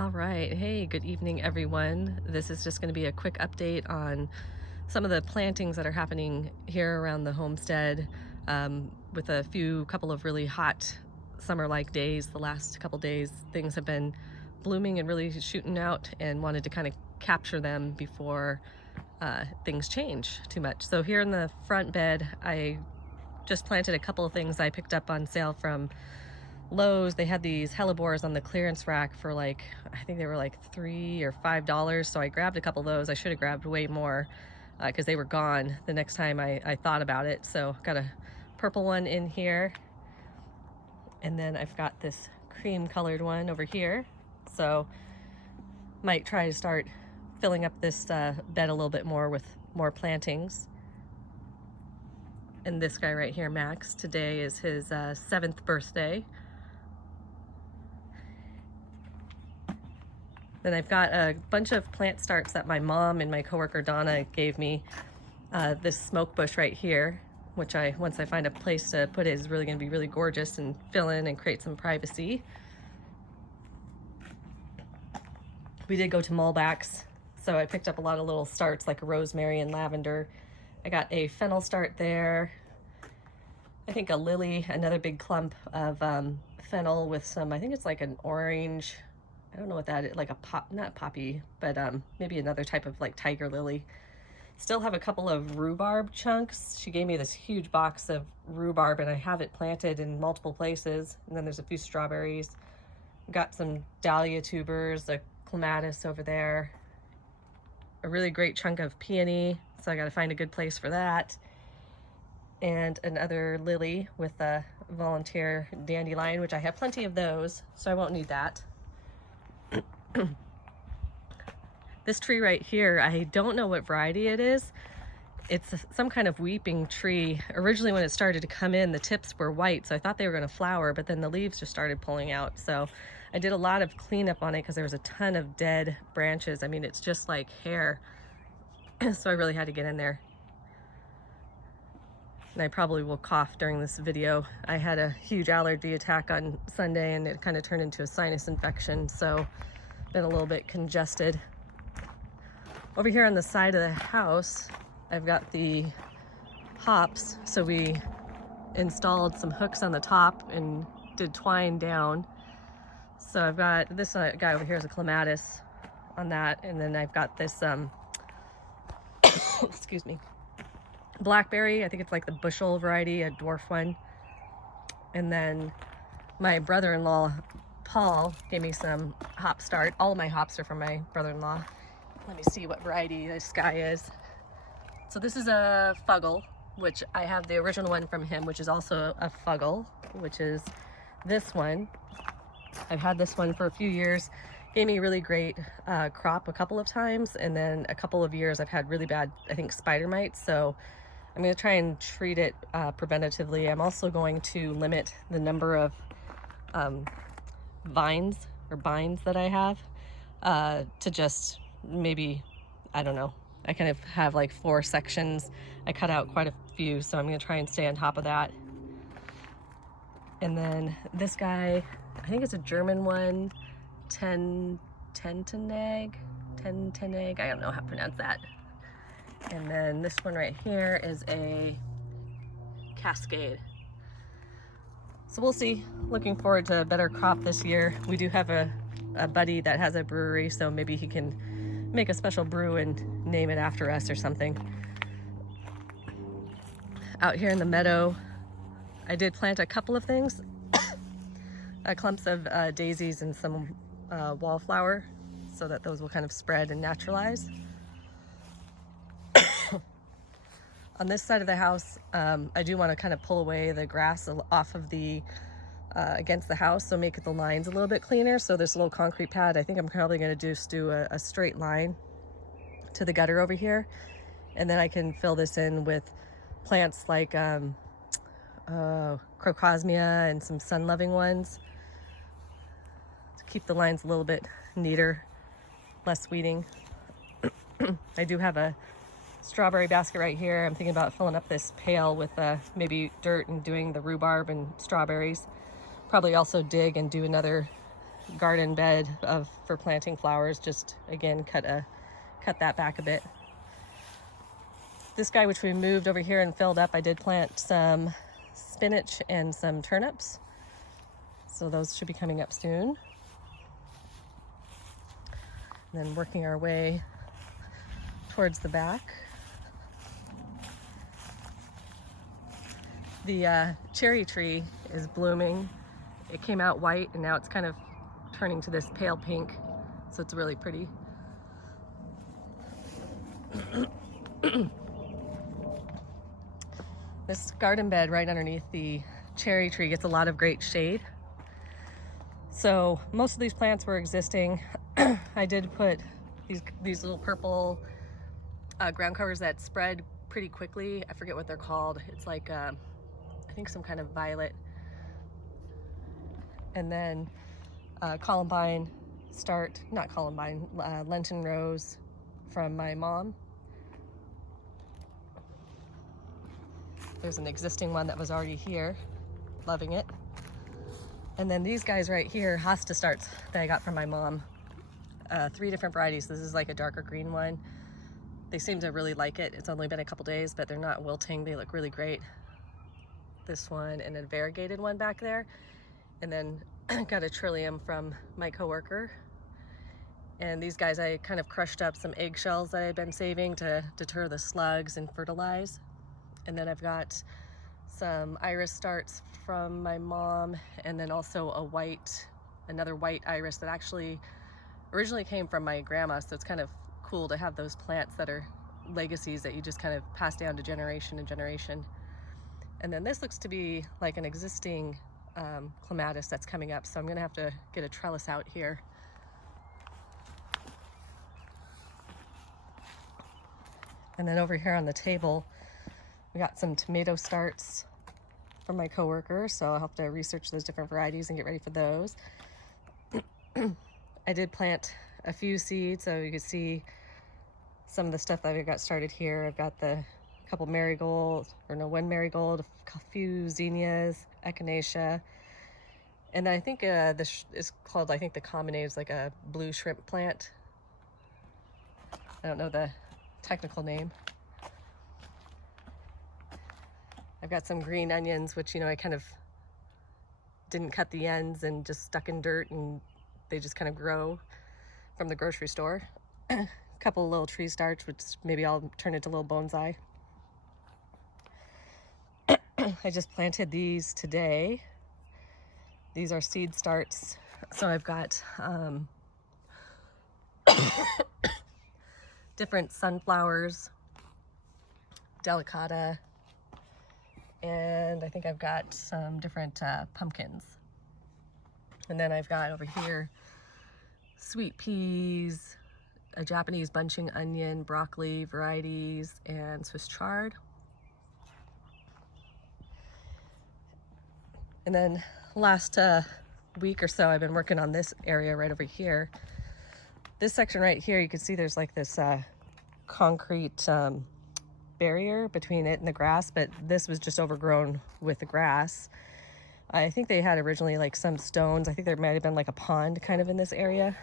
All right. Hey, good evening, everyone. This is just going to be a quick update on some of the plantings that are happening here around the homestead, with a couple of really hot summer-like days. The last couple days, things have been blooming and really shooting out, and wanted to kind of capture them before things change too much. So here in the front bed, I just planted a couple of things I picked up on sale from Lowe's. They had these hellebores on the clearance rack for I think they were like $3 or $5. So I grabbed a couple of those. I should have grabbed way more because they were gone the next time I thought about it. So got a purple one in here. And then I've got this cream colored one over here. So might try to start filling up this bed a little bit more with more plantings. And this guy right here, Max, today is his 7th birthday. Then I've got a bunch of plant starts that my mom and my coworker Donna gave me. This smoke bush right here, which once I find a place to put it, is really going to be really gorgeous and fill in and create some privacy. We did go to Mullbacks, so I picked up a lot of little starts like rosemary and lavender. I got a fennel start there. I think a lily, another big clump of fennel with some, I think it's like an orange, I don't know what that is, like not poppy, but maybe another type of like tiger lily. Still have a couple of rhubarb chunks. She gave me this huge box of rhubarb and I have it planted in multiple places. And then there's a few strawberries. Got some dahlia tubers, a clematis over there, a really great chunk of peony, so I got to find a good place for that, and another lily with a volunteer dandelion, which I have plenty of those, so I won't need that. This tree right here, I don't know what variety it is. It's some kind of weeping tree. Originally when it started to come in, the tips were white, so I thought they were going to flower, but then the leaves just started pulling out. So I did a lot of cleanup on it because there was a ton of dead branches. I mean, it's just like hair. So I really had to get in there. And I probably will cough during this video. I had a huge allergy attack on Sunday and it kind of turned into a sinus infection, so been a little bit congested. Over here on the side of the house, I've got the hops. So we installed some hooks on the top and did twine down. So I've got this guy over here is a clematis on that. And then I've got this, excuse me, blackberry. I think it's like the bushel variety, a dwarf one. And then my brother-in-law, Paul, gave me some hop start. All of my hops are from my brother-in-law. Let me see what variety this guy is. So this is a fuggle, which I have the original one from him, which is also a fuggle, which is this one. I've had this one for a few years. Gave me a really great crop a couple of times, and then a couple of years I've had really bad, I think, spider mites. So I'm going to try and treat it preventatively. I'm also going to limit the number of vines or binds that I have to just maybe, I don't know, I kind of have like 4 sections. I cut out quite a few, so I'm going to try and stay on top of that. And then this guy, I think it's a German one, Tentenegg, I don't know how to pronounce that. And then this one right here is a Cascade. So we'll see. Looking forward to a better crop this year. We do have a buddy that has a brewery, so maybe he can make a special brew and name it after us or something. Out here in the meadow, I did plant a couple of things. Clumps of daisies and some wallflower, so that those will kind of spread and naturalize. On this side of the house, I do want to kind of pull away the grass off of the against the house, so make the lines a little bit cleaner. So this little concrete pad, I think I'm probably going to just do a straight line to the gutter over here, and then I can fill this in with plants like crocosmia and some sun-loving ones to keep the lines a little bit neater, less weeding. I do have a strawberry basket right here. I'm thinking about filling up this pail with maybe dirt and doing the rhubarb and strawberries. Probably also dig and do another garden bed for planting flowers. Just again, cut that back a bit. This guy, which we moved over here and filled up, I did plant some spinach and some turnips. So those should be coming up soon. And then working our way towards the back. The cherry tree is blooming. It came out white and now it's kind of turning to this pale pink. So it's really pretty. This garden bed right underneath the cherry tree gets a lot of great shade. So most of these plants were existing. I did put these little purple ground covers that spread pretty quickly. I forget what they're called. It's like I think some kind of violet. And then Columbine Lenten rose from my mom. There's an existing one that was already here, loving it. And then these guys right here, hosta starts that I got from my mom. 3 different varieties. This is like a darker green one. They seem to really like it. It's only been a couple days, but they're not wilting. They look really great. This one and a variegated one back there. And then got a trillium from my coworker. And these guys, I kind of crushed up some eggshells that I had been saving to deter the slugs and fertilize. And then I've got some iris starts from my mom, and then also another white iris that actually originally came from my grandma. So it's kind of cool to have those plants that are legacies that you just kind of pass down to generation and generation. And then this looks to be like an existing clematis that's coming up. So I'm gonna have to get a trellis out here. And then over here on the table, we got some tomato starts from my coworker, so I'll have to research those different varieties and get ready for those. I did plant a few seeds, so you can see some of the stuff that I got started here. I've got one marigold, a few zinnias, echinacea, and then I think this is called, I think the common name is like a blue shrimp plant. I don't know the technical name. I've got some green onions, which, I kind of didn't cut the ends and just stuck in dirt, and they just kind of grow from the grocery store. A couple of little tree starts, which maybe I'll turn into little bonsai. I just planted these today. These are seed starts. So I've got different sunflowers, delicata, and I think I've got some different pumpkins. And then I've got over here sweet peas, a Japanese bunching onion, broccoli varieties, and Swiss chard. And then last week or so, I've been working on this area right over here. This section right here, you can see there's like this concrete barrier between it and the grass, but this was just overgrown with the grass. I think they had originally like some stones. I think there might have been like a pond kind of in this area.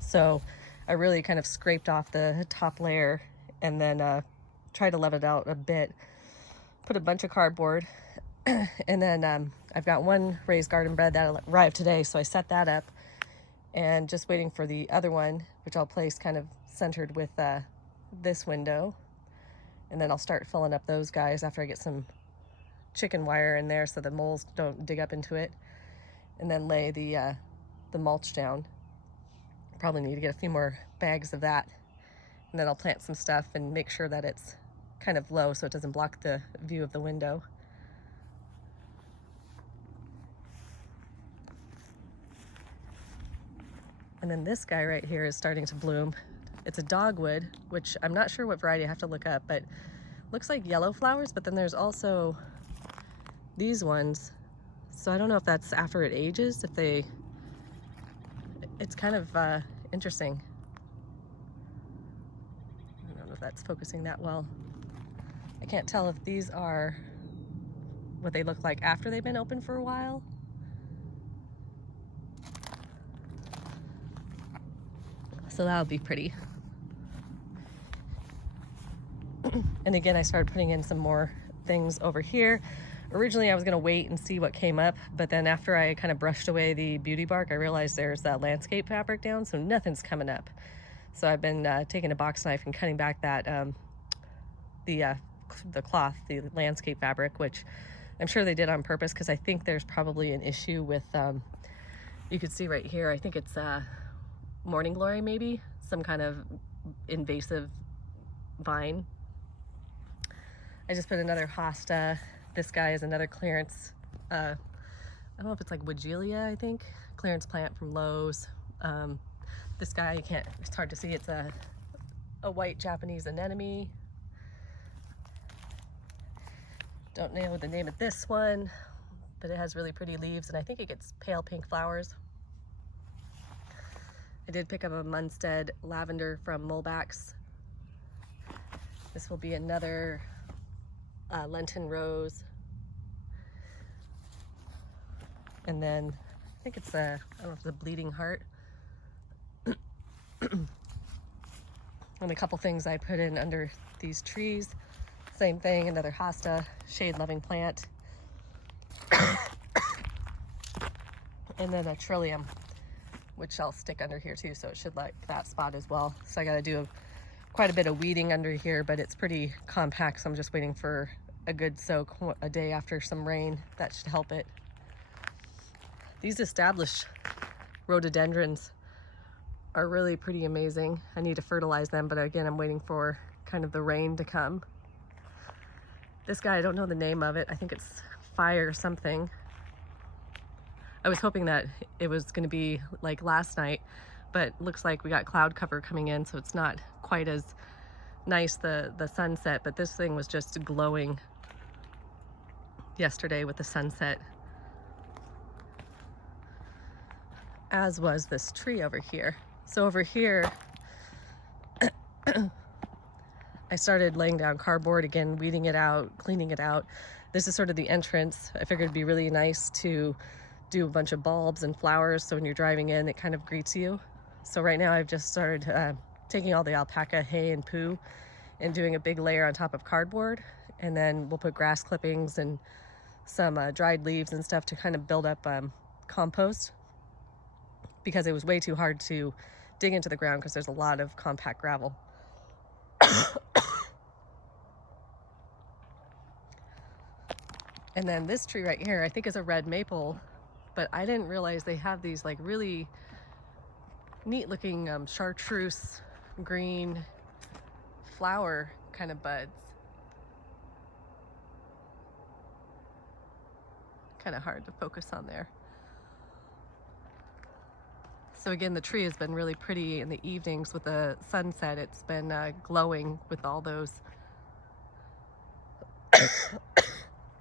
So I really kind of scraped off the top layer and then tried to level it out a bit. Put a bunch of cardboard and then I've got one raised garden bed that arrived today, so I set that up and just waiting for the other one, which I'll place kind of centered with this window. And then I'll start filling up those guys after I get some chicken wire in there so the moles don't dig up into it. And then lay the mulch down. Probably need to get a few more bags of that. And then I'll plant some stuff and make sure that it's kind of low so it doesn't block the view of the window. And then this guy right here is starting to bloom. It's a dogwood, which I'm not sure what variety, I have to look up, but looks like yellow flowers, but then there's also these ones. So I don't know if that's after it ages, it's kind of interesting. I don't know if that's focusing that well. I can't tell if these are what they look like after they've been open for a while. So that'll be pretty. And again, I started putting in some more things over here. Originally, I was gonna wait and see what came up, but then after I kind of brushed away the beauty bark, I realized there's that landscape fabric down, so nothing's coming up. So I've been taking a box knife and cutting back that the cloth, the landscape fabric, which I'm sure they did on purpose because I think there's probably an issue with, you could see right here, I think it's morning glory, maybe some kind of invasive vine. I just put another hosta. This guy is another clearance, I don't know if it's like Woodgelia, I think, clearance plant from Lowe's. This guy, you can't, it's hard to see, it's a white Japanese anemone. Don't know the name of this one, but it has really pretty leaves, and I think it gets pale pink flowers. I did pick up a Homestead lavender from Mulbach's. This will be another Lenten rose. And then I think it's I don't know if it's a bleeding heart. And a couple things I put in under these trees. Same thing, another hosta, shade-loving plant. And then a trillium, which I'll stick under here too, so it should like that spot as well. So I gotta do quite a bit of weeding under here, but it's pretty compact, so I'm just waiting for a good soak a day after some rain. That should help it. These established rhododendrons are really pretty amazing. I need to fertilize them, but again, I'm waiting for kind of the rain to come. This guy, I don't know the name of it. I think it's fire something. I was hoping that it was gonna be like last night, but looks like we got cloud cover coming in, so it's not quite as nice, the sunset, but this thing was just glowing yesterday with the sunset. As was this tree over here. So over here, I started laying down cardboard again, weeding it out, cleaning it out. This is sort of the entrance. I figured it'd be really nice to do a bunch of bulbs and flowers, so when you're driving in, it kind of greets you. So right now I've just started taking all the alpaca hay and poo and doing a big layer on top of cardboard. And then we'll put grass clippings and some dried leaves and stuff to kind of build up compost, because it was way too hard to dig into the ground because there's a lot of compact gravel. And then this tree right here, I think is a red maple, but I didn't realize they have these like really neat looking chartreuse green flower kind of buds. Kind of hard to focus on there. So again, the tree has been really pretty in the evenings with the sunset. It's been glowing with all those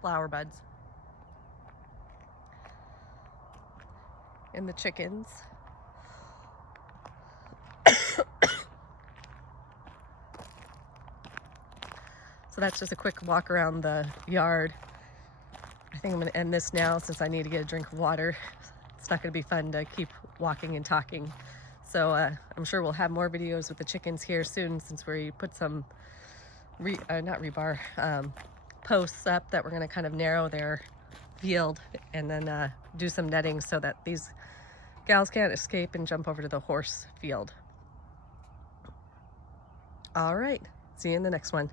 flower buds. And the chickens. So that's just a quick walk around the yard. I think I'm gonna end this now since I need to get a drink of water. It's not gonna be fun to keep walking and talking. So I'm sure we'll have more videos with the chickens here soon, since we put some, not rebar, posts up that we're gonna kind of narrow their field and then do some netting so that these gals can't escape and jump over to the horse field. All right, see you in the next one.